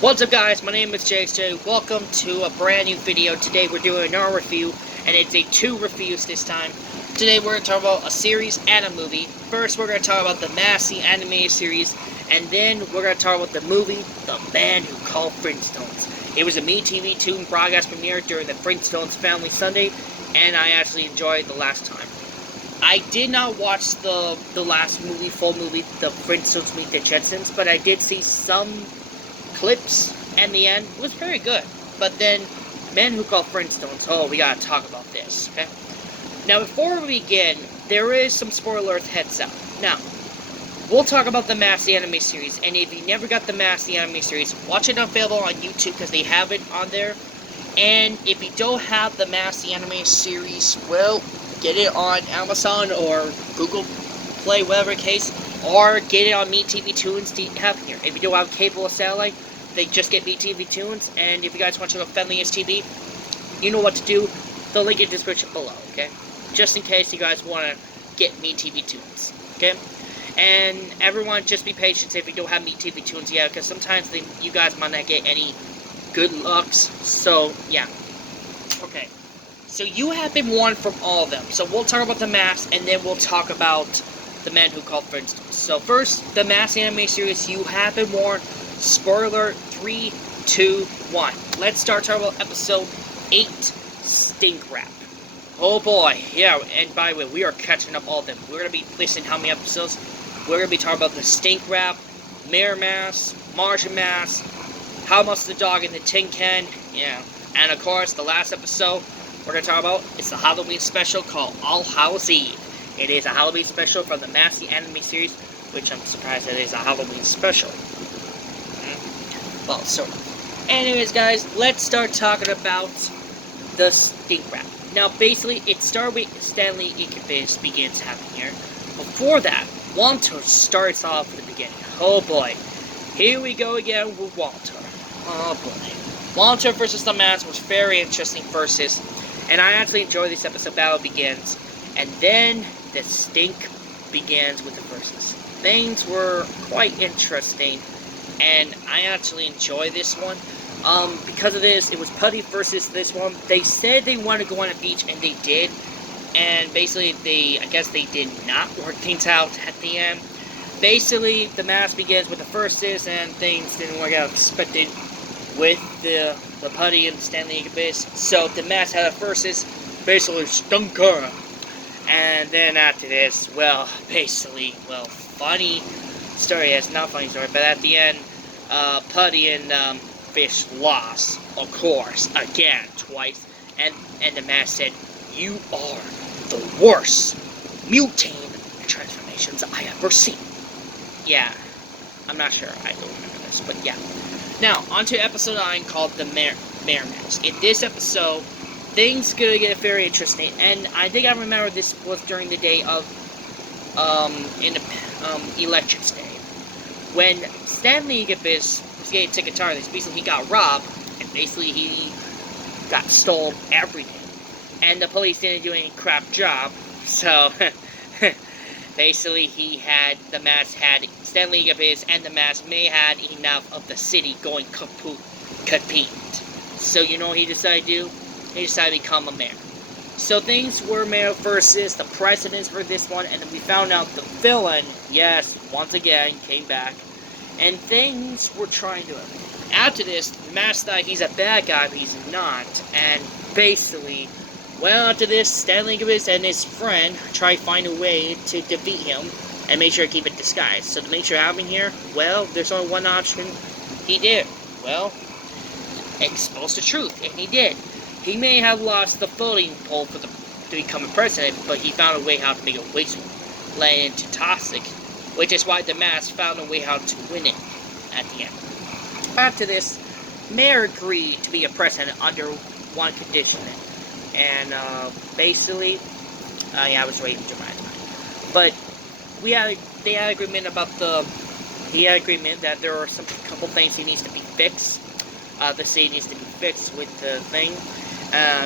What's up guys, my name is JXJ. Welcome to a brand new video. Today we're doing our review, and it's a 2 reviews this time. Today we're going to talk about a series and a movie. First we're going to talk about the Massey animated series, and then we're going to talk about the movie, The Man Who Called Flintstones. It was a MeTV Toon broadcast premiere during the Flintstones Family Sunday, and I actually enjoyed it the last time. I did not watch the last movie, full movie, The Flintstones Meet the Jetsons, but I did see some clips, and the end was very good. But then, Men Who Call Flintstones, oh, we gotta talk about this, okay? Now, before we begin, there is some spoiler heads up. Now, we'll talk about the Massey anime series, and if you never got the Massey anime series, watch it available on YouTube, because they have it on there. And if you don't have the Massey anime series, well, get it on Amazon or Google Play, whatever case, or get it on MeTV Toons to have here. If you don't have cable or satellite, they just get MeTV Toons, and if you guys want to check out Friendliest TV, you know what to do. The link in the description below, okay? Just in case you guys want to get MeTV Toons, okay? And everyone, just be patient if you don't have MeTV Toons yet, because sometimes you guys might not get any good lucks, so, yeah. Okay, so you have been warned from all of them, so we'll talk about the Mass, and then we'll talk about The Man Who Called Flintstones. So first, the Mass anime series, you have been warned. Spoiler 3, 2, 1. Let's start talking about episode 8, Stink Rap. Oh boy, yeah, and by the way, we are catching up all of them. We're going to be listing how many episodes. We're going to be talking about the Stink Rap, Mayor Mass, Martian Mass, How Much the Dog in the Tin Can, yeah. And of course, the last episode we're going to talk about is the Halloween special called All Hallows Eve. It is a Halloween special from the Massey anime series, which I'm surprised that it is a Halloween special. Well, sort of. Anyways, guys, let's start talking about the Stink Rap. Now, basically, it started with Stanley Incubus begins happening here. Before that, Walter starts off at the beginning. Oh boy. Here we go again with Walter. Oh boy. Walter versus the Mass was very interesting versus, and I actually enjoyed this episode. Battle begins, and then the stink begins with the verses. Things were quite interesting, and I actually enjoy this one. Because of this, it was Putty versus this one. They said they wanted to go on a beach, and they did. And basically, I guess they did not work things out at the end. Basically, the Mass begins with the verses, and things didn't work out expected with the Putty and Stanley Incubus. So the Mass had a versus, basically stunker. And then after this, well, basically, well, funny story, it's not funny story, but at the end, Putty and Fish lost, of course, again, twice, and the Mass said, "You are the worst mutating transformations I ever seen." Yeah, I'm not sure, I don't remember this, but yeah. Now, on to episode 9, called the Mayor Mass. In this episode, things gonna get very interesting, and I think I remember this was during the day of, Electric Day, when Stanley Incubus was getting sick and tired of this. Basically, he got robbed, and basically he got stole everything, and the police didn't do any crap job, so, basically the Mass had, Stanley Incubus and the Mass may had enough of the city going kaput. So you know what he decided to do? He decided to become a mayor. So things were mayor versus the presidents for this one, and then we found out the villain, yes, once again, came back, and things were trying to... After this, the Mass thought he's a bad guy, but he's not, and basically, well, after this, Stanley Incubus and his friend try to find a way to defeat him, and make sure to keep it disguised. So to make sure happening here, well, there's only one option. He did. Well, expose the truth, and he did. He may have lost the voting poll to become a president, but he found a way how to make a waste land into toxic, which is why the Mass found a way how to win it at the end. After this, Mayor agreed to be a president under one condition, and basically, yeah, I was waiting to my time, but they had agreement about he had agreement that there are couple things he needs to be fixed. The city needs to be fixed with the thing.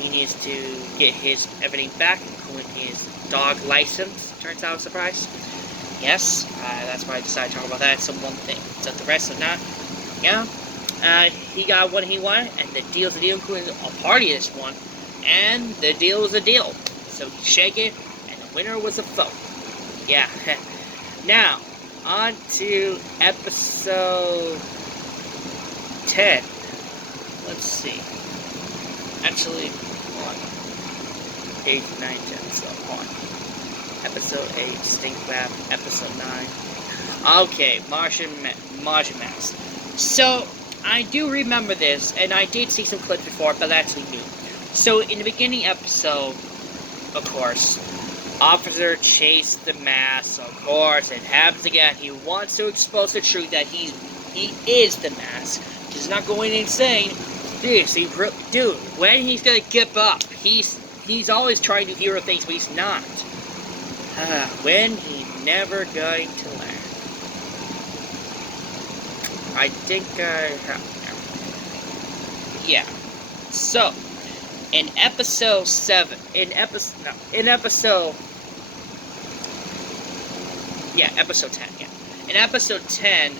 He needs to get everything back, including his dog license. Turns out, surprise. Yes, that's why I decided to talk about that. It's the one thing. So the rest of that, yeah. he got what he wanted, and the deal's a deal, including a party this one, and the deal was a deal. So he shake it, and the winner was a vote. Yeah. Now, on to episode 10. Let's see. Actually, 1, 8, 9, 10, so 1. Episode 8, Stink Lab, episode 9. Okay, Martian Mask. So, I do remember this, and I did see some clips before, but I actually knew. So, in the beginning episode, of course, Officer chased the mask, of course, it happens again. He wants to expose the truth that he is the mask. He's not going insane. Dude, when he's gonna give up? He's always trying to hero things, but he's not. When he never going to learn. I think I have. Yeah. So, in episode 7, episode 10, yeah. In episode 10,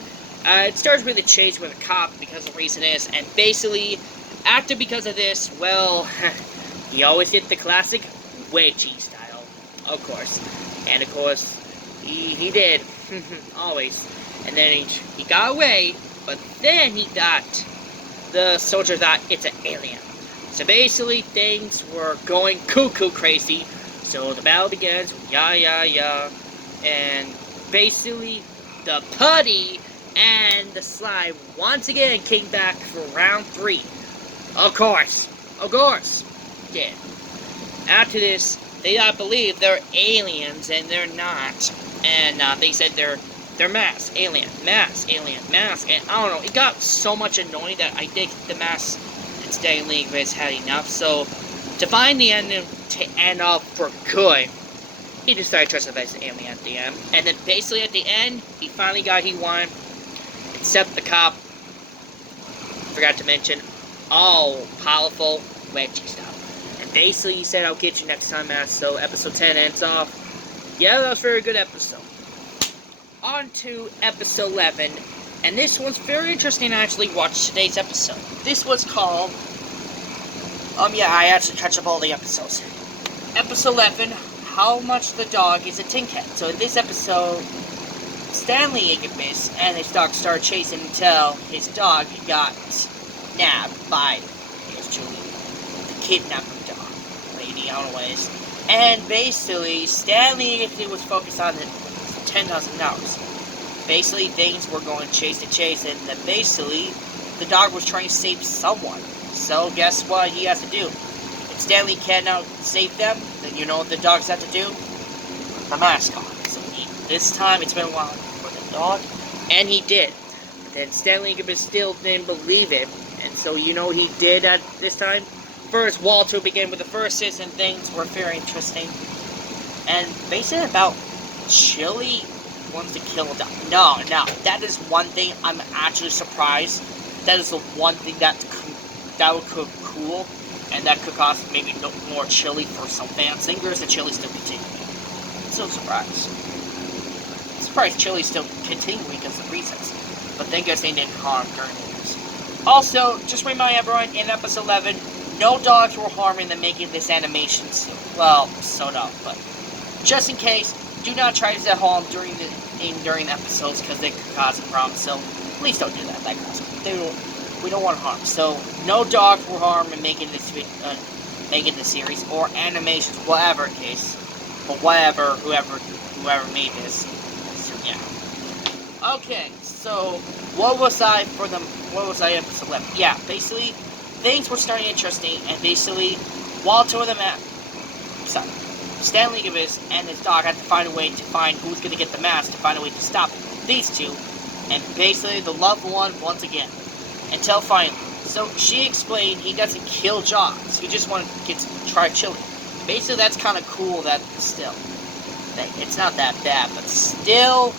it starts with a chase with a cop because the reason is, and basically, because of this, well, he always did the classic wedgie style, of course. And of course, he did, always. And then he got away, but then the soldier thought it's an alien. So basically, things were going cuckoo crazy. So the battle begins, and basically, the putty and the slime once again came back for round 3. Of course, yeah. After this, they believe they're aliens, and they're not. And they said they're mask, alien, mask, and I don't know. It got so much annoying that I think the mask and Stanley League has had enough. So to find the end to end up for good, he decided to trust the alien at the end. And then basically at the end, he finally got what he wanted. Except the cop, forgot to mention, all powerful wedgie stuff. And basically he said, I'll get you next time, Matt. So episode 10 ends off. Yeah, that was a very good episode. On to episode 11. And this was very interesting. I actually watched today's episode. This was called, I actually catch up all the episodes. Episode 11, How Much the Dog is a Tin Can. So in this episode, Stanley Igabis and his dog started chasing until his dog got nabbed by Julie, the kidnapping dog lady, I don't know what it is. And basically, Stanley Igabis was focused on the $10,000. Basically, things were going chase to chase, and then basically, the dog was trying to save someone. So guess what he has to do? If Stanley cannot save them, then you know what the dogs have to do? The mask on. So this time, it's been a while for the dog, and he did. But then Stanley still didn't believe it, and so you know what he did at this time? First, Walter began with the first assist, and things were very interesting. And basically about Chili wants to kill a dog. No, that is one thing I'm actually surprised. That is the one thing that would cook cool, and that could cause maybe no more Chili for some fan singers, and Chili still continuing. I'm so surprised. I'm surprised Chili's still continuing because of reasons. But thank goodness they didn't harm during the years. Also, just remind everyone, in episode 11, no dogs were harmed in the making of this animation. Well, sort of, but just in case, do not try to set harm during the episodes because they could cause a problem. So please don't do that. We don't want harm. So no dogs were harmed in making this series or animations, whatever case, or whoever made this. So yeah. Okay, so what was I episode 11? Yeah, basically things were starting interesting, and basically Walter Stanley Givens and his dog had to find a way to find who's going to get the mask, to find a way to stop these two, and basically the loved one once again, until finally. So she explained he doesn't kill dogs, he just wanted to try Chili. Basically that's kind of cool that still, it's not that bad, but still,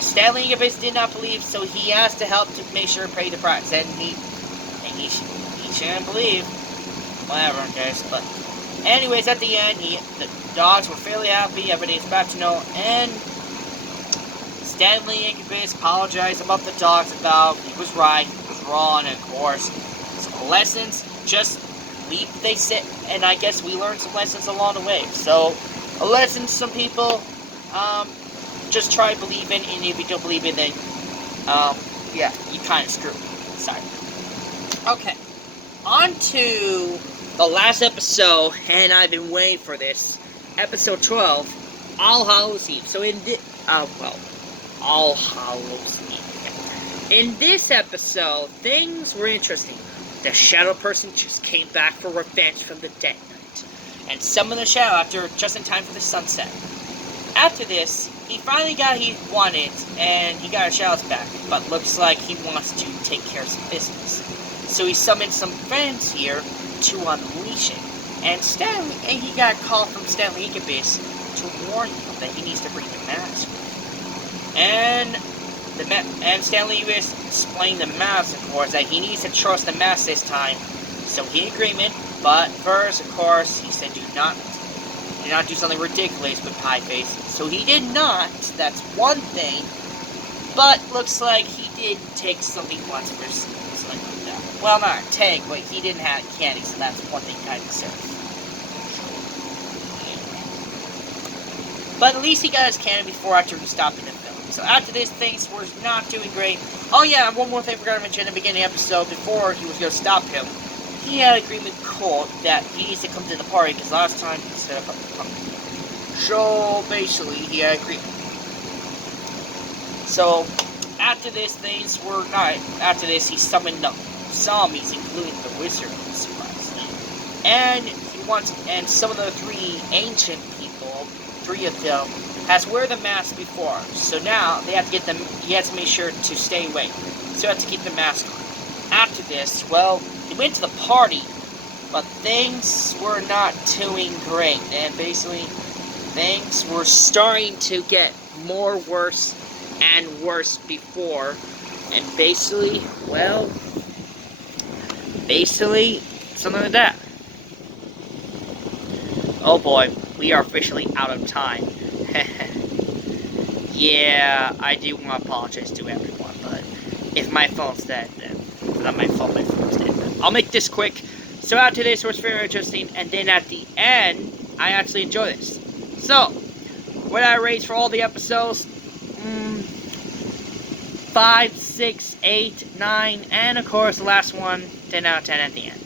Stanley Givens did not believe, so he asked to help to make sure to pay the price, and he shouldn't believe, whatever guys, but anyways, at the end, the dogs were fairly happy, everything's back to normal, and Stanley Incubus apologized about the dogs about he was right, he was wrong, and of course, some lessons, just they said, and I guess we learned some lessons along the way. So, a lesson some people, just try believing, and if you don't believe it, then, yeah, you kind of screwed. Sorry. Okay, on to the last episode, and I've been waiting for this. Episode 12, All Hallows Eve. So in All Hallows Eve. In this episode, things were interesting. The Shadow Person just came back for revenge from the Dead Knight, and summoned the Shadow after just in time for the sunset. After this, he finally got what he wanted, and he got his shadows back, but looks like he wants to take care of some business. So he summoned some friends here to unleash it. And he got a call from Stanley Incubus to warn him that he needs to bring the mask with him. And Stanley Incubus explained the mask, of course, that he needs to trust the mask this time. So he agreement, but first, of course, he said do not do something ridiculous with Pie Face. So he did not, that's one thing, but looks like he did take something once for something like that. Well, not take, but he didn't have candy, so that's one thing kind of deserves. But at least he got his candy after he stopped in the film. So after this, things were not doing great. Oh yeah, one more thing I forgot to mention in the beginning of the episode, before he was going to stop him, he had an agreement with Colt that he needs to come to the party, because last time he set up a party. So basically, he had an agreement. So after this, things were not. After this, he summoned the zombies, including the wizard, surprisingly. And some of the three ancient people, three of them, has wear the mask before. So now they have to get them. He has to make sure to stay away. So he has to keep the mask on. After this, well, they went to the party, but things were not doing great, and basically things were starting to get more worse and worse before, and basically something like that. Oh boy, we are officially out of time. Yeah, I do want to apologize to everyone, but if my phone's dead, then not my phone, my phone's dead. But I'll make this quick. So after this was very interesting, and then at the end, I actually enjoy this. So, what I rate for all the episodes? 5, 6, 8, 9, and of course the last one, 10 out of 10 at the end.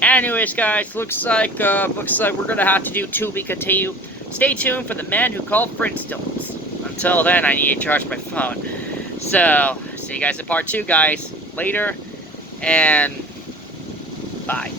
Anyways, guys, looks like we're gonna have to do To Be Continued. Stay tuned for The Man Who Called Flintstones. Until then, I need to charge my phone. So, see you guys in part 2, guys. Later, and bye.